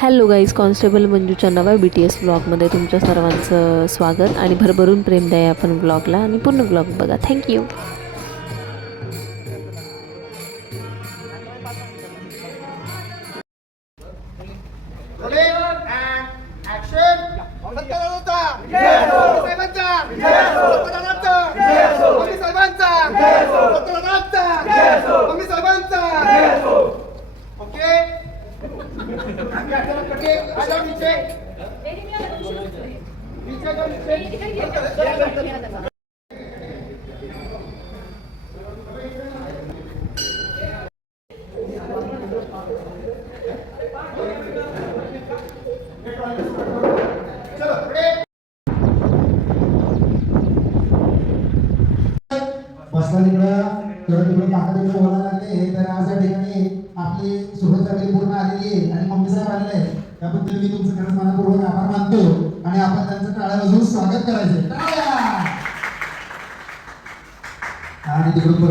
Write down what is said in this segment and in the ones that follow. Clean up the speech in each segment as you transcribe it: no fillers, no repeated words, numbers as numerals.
Hello guys, constable मंजूच्या नव्या BTS ब्लॉगमध्ये तुमच्या सर्वांचं स्वागत आणि भरभरून प्रेम द्या आपण ब्लॉगला आणि पूर्ण ब्लॉग बघा. थँक्यू. बसला तिकडं काका बोलायला लागले तर आज या ठिकाणी आपली शुभेच्छा पूर्ण आलेली आहे आणि मम्मी साहेब आलेले आहे. त्याबद्दल मी तुमचं खरंच मनापूर्वक आभार मानतो आणि आपण त्यांचं टाळ्या वाजवून स्वागत करायचं. आणि तिकडून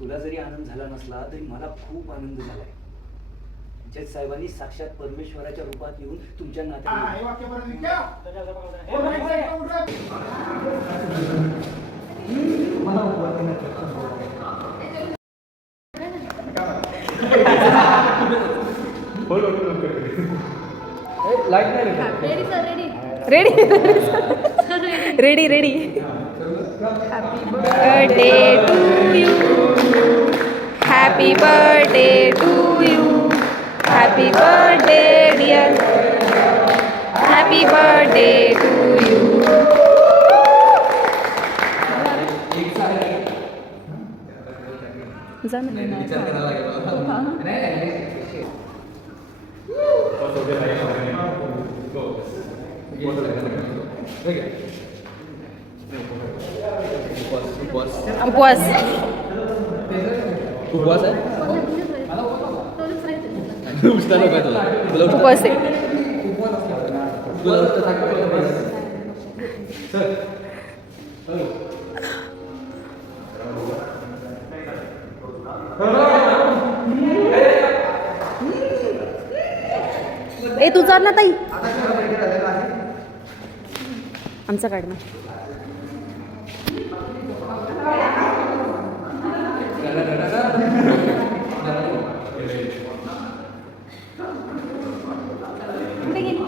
तुला जरी आनंद झाला नसला तरी मला खूप आनंद झालाय. जज साहेबांनी साक्षात परमेश्वराच्या रूपात येऊन तुमच्या ready ready. Happy birthday to you, happy birthday to you, happy birthday dear, happy birthday to you. जा ना. उपवास उपवास आहे नुसता नको आहे तुला उपवास आहे तुला नुसतं सांग. ए तू चाल ना ताई आमचा काढ ना कुठे गेली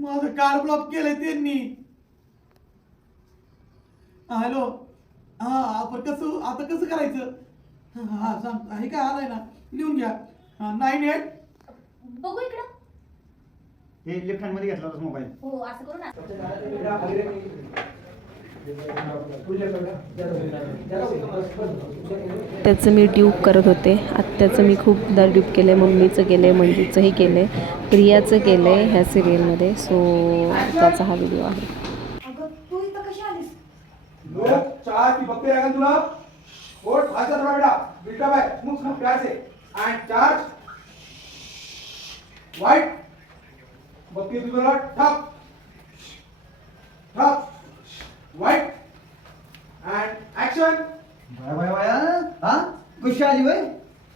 माझं कार्ड ब्लॉक केलंय त्यांनी. हॅलो हा आपण कसं आता कसं करायचं? हा सांग हे काय आलंय ना लिहून घ्या. 98 बघू इकडं. हे लेफ्ट हँड मध्ये घेतला होता मोबाईल. हो असं करू ना. त्याचं मी ड्यूप करत होते. आत्याचं मी खूपदा ड्यूप केलं आहे, मम्मीचं केलं आहे, मंजूचंही केलं आहे, प्रियाचं केलं आहे ह्या सिरियलमध्ये. सो त्याचा हा व्हिडिओ आहे. अगं तू इथं कशी आलीस? चार की बकते रहेगा तुला और भाषा थोड़ा बेटा बिल्टअप है स्मूथ स्मूथ प्यार से एंड चार्ज वाइट बकती तुला ठप ठप वाइट एंड एक्शन. बाया हा कशी आली वय?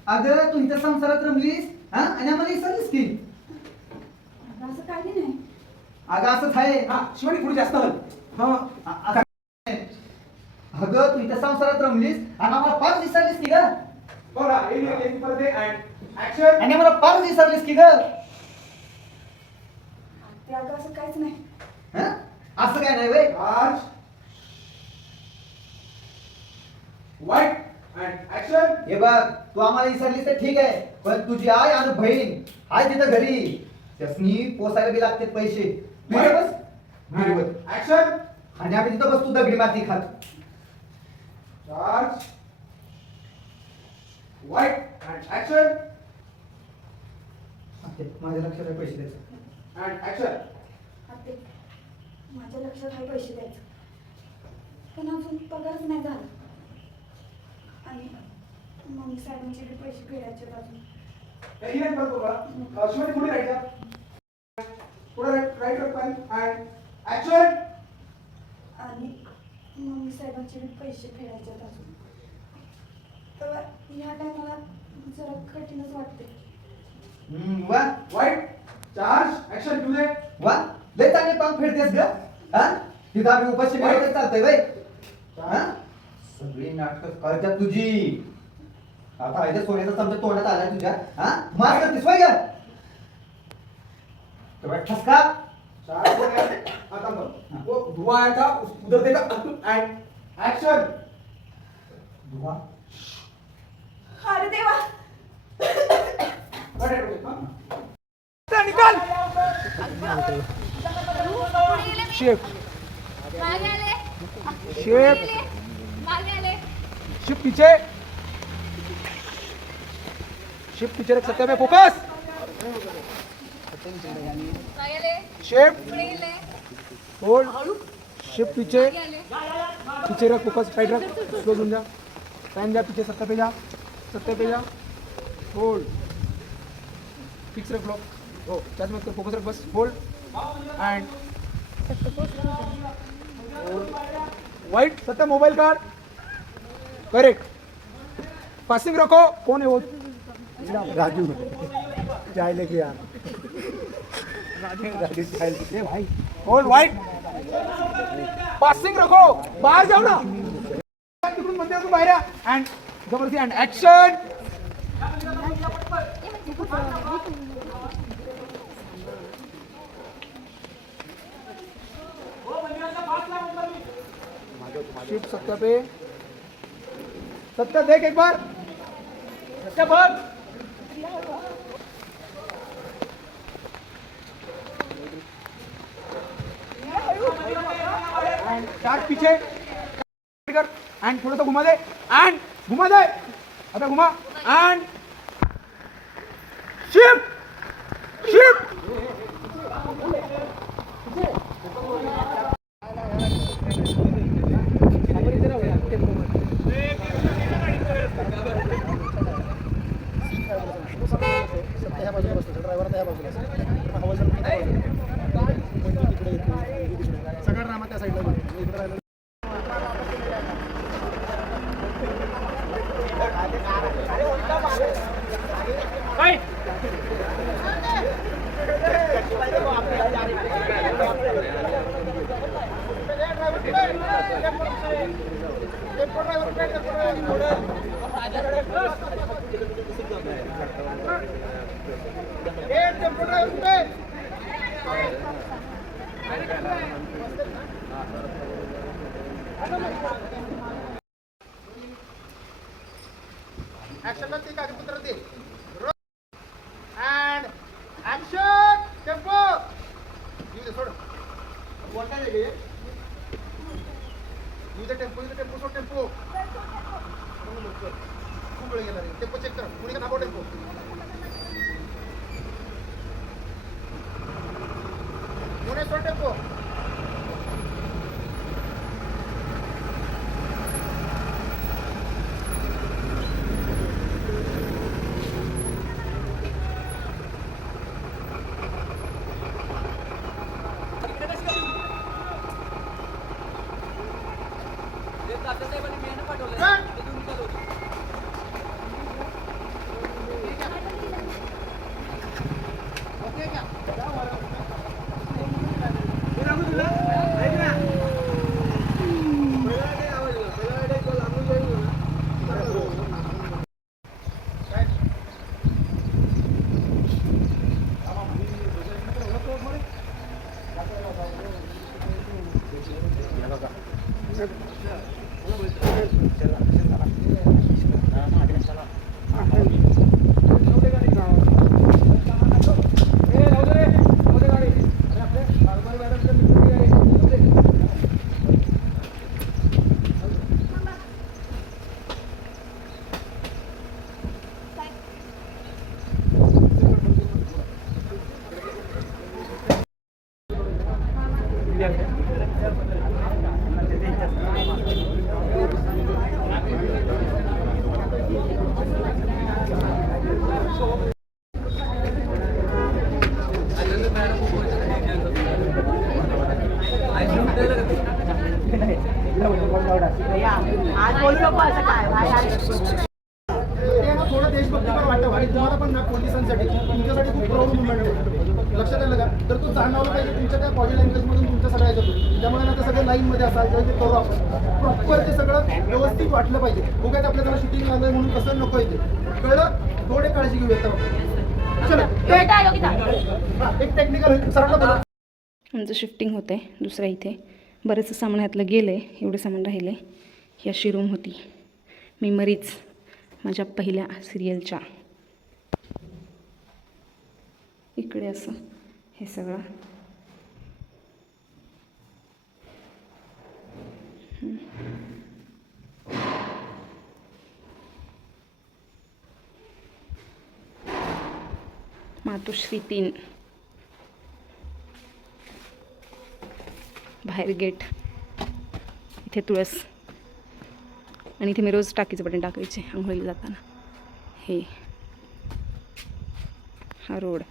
अगं तू इथं संसारात रमलीस हा आणि आम्हाला विसरलीस की? अगं असं काही नाही. अगं असंच आहे. हां शिवानी पुढे जास्त हल. हां अगं तू इथं संसारात रमलीस आणि आम्हाला पाच विसरलीस की ग? बघा एक परत एंड एक्शन. आणि आम्हाला पाच विसरलीस की ग? ते अगं असं काहीच नाही. हा असं काय नाही वय? Charge white end action. हे बघ तू आम्हाला विसरलीस तर ठीक आहे, पण तुझी आई आणि बहीण आहे तिथं घरी, त्यासनी पोसायला बी लागते पैसे. तू इथं बस भिडवत. एक्शन. आणि आम्ही तिथं बसतो दगडी माती खात. चार्ज वाइट एंड एक्शन माझ्या लक्षात आहे पैसे द्यायचं. End action. आते माझ्या लक्षात आहे पैसे द्यायचं, पण अजून पगारच नाही झाला आणि मम्मी साहेबांचे बी पैसे फेडायचे अजून. ही नाही परत बोला. शिवानी पुढे राहायचा. पुढे राईट एंड एक्शन. आणि मम्मी साहेबांचे बी पैसे फेडायचे अजून. तर ह्या टायमाला जरा कठीणच वाटते. वा वाइट चार्ज एक्शन टुडे. वा लय चांगले पांग फेडतेस ग. हा तिथं आम्ही उपाशी मिळवत चालतंय बाई. हा सगळी नाटक करतात तुझी. आता आहे सोन्याचा चमचा तोंडात आलाय तुझ्या. हा मार करतेस वय ग? तो ठसका. चार्ज हो गया. आता बघ वो धुआं आया था उधर देखा एंड एक्शन. धुवा. अरे देवा. निकाल. शेप शेप शिप पीछे. शिप पीछे रख सकते हैं. फोकस. Shape hold. शिप पीछे पीछे रख. फोकस टाइट रख. स्लो घूम जा. पैन जा पीछे. सत्ते पे जा. सत्ते पे जा. होल्ड. फिक्स रख ब्लॉक. हो त्याच मत कर. फोकस रख बस. Hold and white. Satya mobile card correct. Passing रखो. कौन है वो? राजू चाय लेके यार. राजू चाय लेके भाई. Hold white. पासिंग रखो. बाहर जाओ ना. तिकडून मध्ये अजून बाहेर एंड जबरदस्ती एंड एक्शन. शिफ्ट सत्या पे, सत्या देख एक बार, सत्या बघ. And start पीछे कर and थोड़ा सा घुमा दे and घुमा दे, अबे घुमा and shift shift. ह्या बाजूला बसतो, ड्रायव्हर त्या बाजूला सगळ्या रामा त्या साईडला इकडे राहिलं. ऍक्शनला ते कागदपत्र दे अँड ऍक्शन टेम्पो येऊ दे सोड कोणता आहे येऊ दे टेम्पो सोड टेम्पो खूप वेळ गेला रे टेम्पो चेक कर कुणी का थांबव टेम्पो पुणे सोड टेम्पो थोडं देशभक्तीपर वाटतं आणि तुम्हाला पण ना पोलिसांसाठी तुमच्यासाठी खूप प्राऊड मुवमेंट लक्षात आलं का तर तो जाणवलं पाहिजे तुमच्या त्या बॉडी लँग्वेजमधून तुमच्या सगळ्या याच्यातून त्यामुळे ना ते सगळे लाईनमध्ये असाल तर ते करू आपण प्रॉपर ते सगळं व्यवस्थित वाटलं पाहिजे उगाच आपल्या जरा शूटिंग आलंय म्हणून कसं नको येते कळलं थोडे काळजी घेऊया एक टेक्निकल सरळ बोला आमचं शिफ्टिंग होतं आहे दुसऱ्या इथे बरेचसं सामान ह्यातलं गेलं आहे एवढं सामान राहिलं आहे ही अशी रूम होती मेमरीज माझ्या पहिल्या सिरियलच्या इकडे असं हे सगळं मातोश्री 3 बाहेर गेट इथे तुळस आणि इथे मी रोज टाकीचं बटन टाकायचे आंघोळीला जाताना हे हा रोड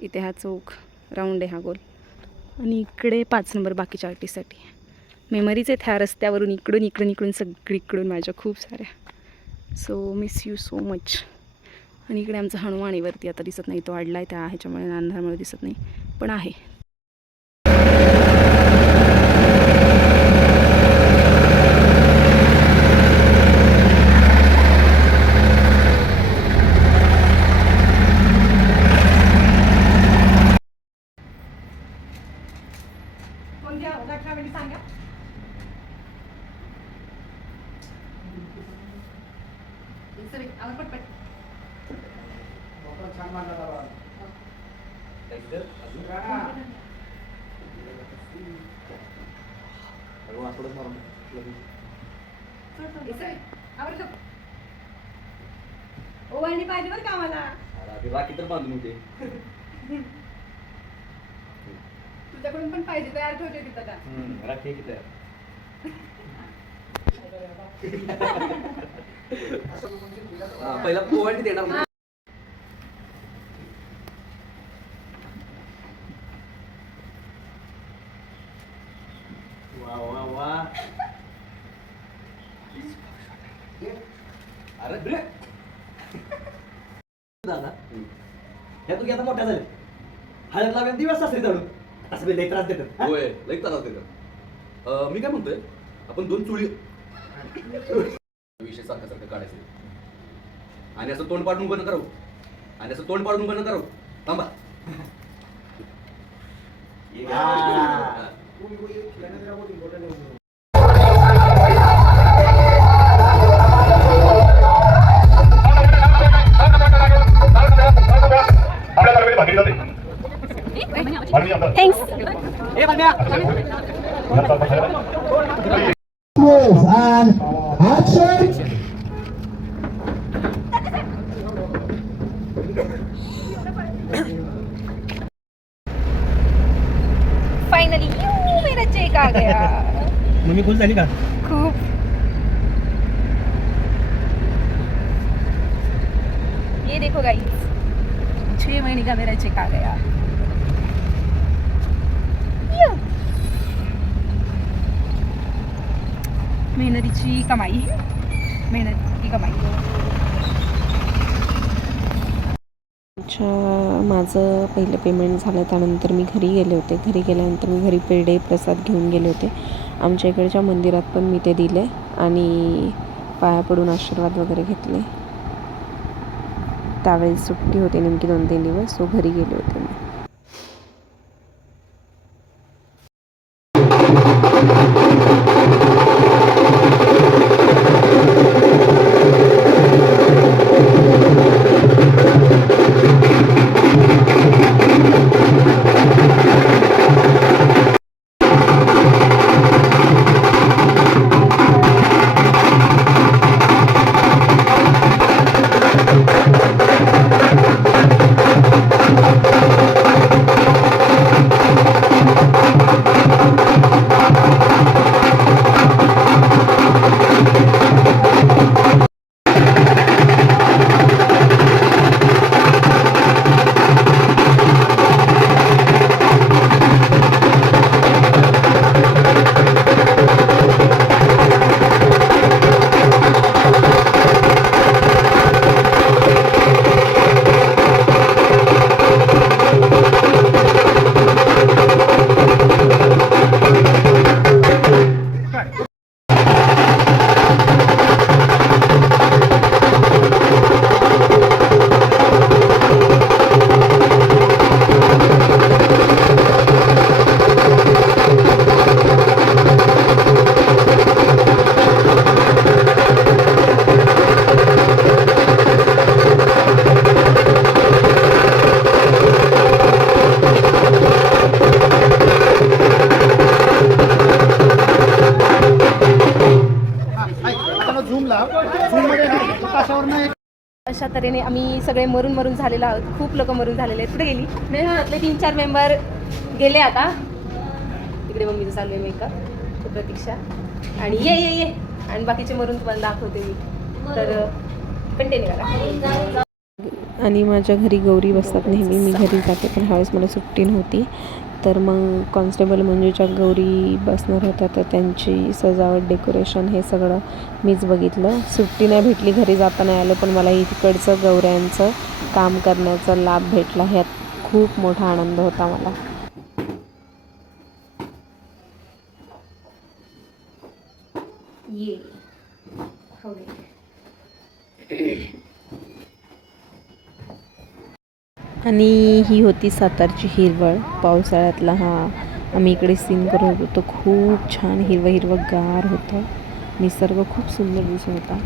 इथे हा चौक राऊंड आहे हा गोल आणि इकडे 5 नंबर बाकीच्या आर्टिस्टसाठी मेमरीज आहेत ह्या रस्त्यावरून इकडून सगळीकडून माझ्या खूप साऱ्या so miss you so much आणि इकडे आमचा हनुमानीवरती आता दिसत नाही तो वाढला आहे त्या ह्याच्यामुळे अंधारामुळे दिसत नाही पण आहे छान मांडला बाबा. ओवाळणी पाहिजे बरं का आम्हाला. राखी तर बांधून होते. तुझ्याकडून पण पाहिजे तयार ठेवते तिथं का. राखी किती पहिला पोवाडी देणार नाही. वा वा वा. अरे ब्रे दादा ह्या तू आता मोठ्या झाल्या. हळद लावून दिवस सासरी जाणून असं बी लई त्रास देतात. होय लई त्रास देतात. मी काय म्हणतोय आपण 2 चुली विषय सारखं सारखं काढायचं आणि असं तोंड पाडून बंद करावं आणि असं तोंड पाडून बंद करावं. थांबा. हा. थँक्स. And action. फायनली मेरा चेक आ गया. मम्मी खुश झाली का? खूप. ये देखो गाइस 6 महीने का मेरा चेक आ गया. मेहनतीची कमाई. मेहनत की कमाई. माझं पहिलं पेमेंट झालं त्यानंतर मी घरी गेले होते. घरी गेल्यानंतर मी घरी पेढे प्रसाद घेऊन गेले होते. आमच्या इकडच्या मंदिरात पण मी ते दिले आणि पाया पडून आशीर्वाद वगैरे घेतले. त्यावेळेस सुट्टी होती नेमकी 2-3 दिवस, सो घरी गेले होते मी. अशा तऱ्हेने आम्ही सगळे मरून झालेलो आहोत. खूप लोक मरून झालेले आहेत. कुठे गेली नाही आपले 3-4 मेंबर गेले आता. तिकडे मम्मीचं चालू आहे मेकअप, प्रतीक्षा आणि ये आणि बाकीचे मरून तुम्हाला दाखवते मी. तर कंटिन्यू करा. आणि माझ्या घरी गौरी बसतात नेहमी. मी घरी जाते पण ह्यावेळेस मला सुट्टी नव्हती. तर मग कॉन्स्टेबल मंजूच्या गौरी बसणार होत्या तर त्यांची सजावट डेकोरेशन हे सगळं मीच बघितलं. सुट्टी नाही भेटली, घरी जाता नाही आलं, पण मला इकडचं गौऱ्यांचं काम करण्याचा लाभ भेटला. ह्यात खूप मोठा आनंद होता मला. आणि ही होती सातारची हिरवळ. पावसाळ्यातला हा आम्ही इकडे सीन करत होतो. खूप छान हिरवं हिरवं गार होतं. निसर्ग खूप सुंदर दिसत होता.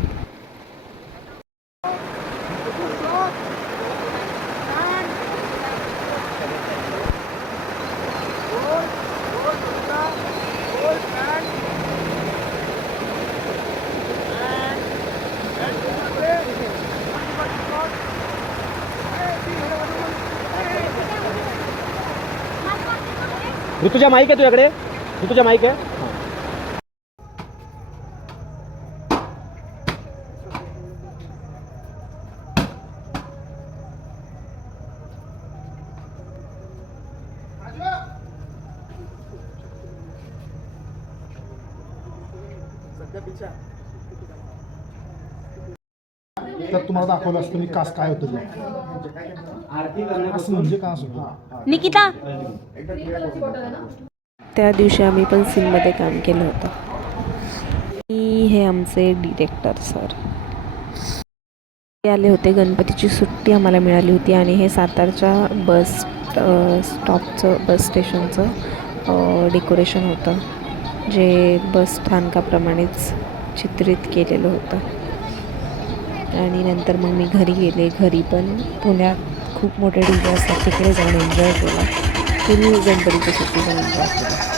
ऋतुजा माईक आहे तुझ्याकडे? ऋतुजा माईक आहे? तर तुम्हाला दाखवलं असतं मी कास काय होतं ते. कास म्हणजे कास होतं. निकिता, त्या दिवशी आम्ही पण सीनमध्ये काम केलं होतं. हे आमचे डिरेक्टर सर आले होते. गणपतीची सुट्टी आम्हाला मिळाली होती आणि हे सातारच्या बस स्टॉपचं, बस स्टेशनचं डेकोरेशन होतं, जे बस स्थानकाप्रमाणेच चित्रित केलेलं होतं. आणि नंतर मग मी घरी गेले. घरी पण पुण्यात खूप मोठे डीजे असतात, तिकडे जाऊन एन्जॉय केला. तुम्ही गणपतीच्या सुट्टी जाऊन एन्जॉय केला.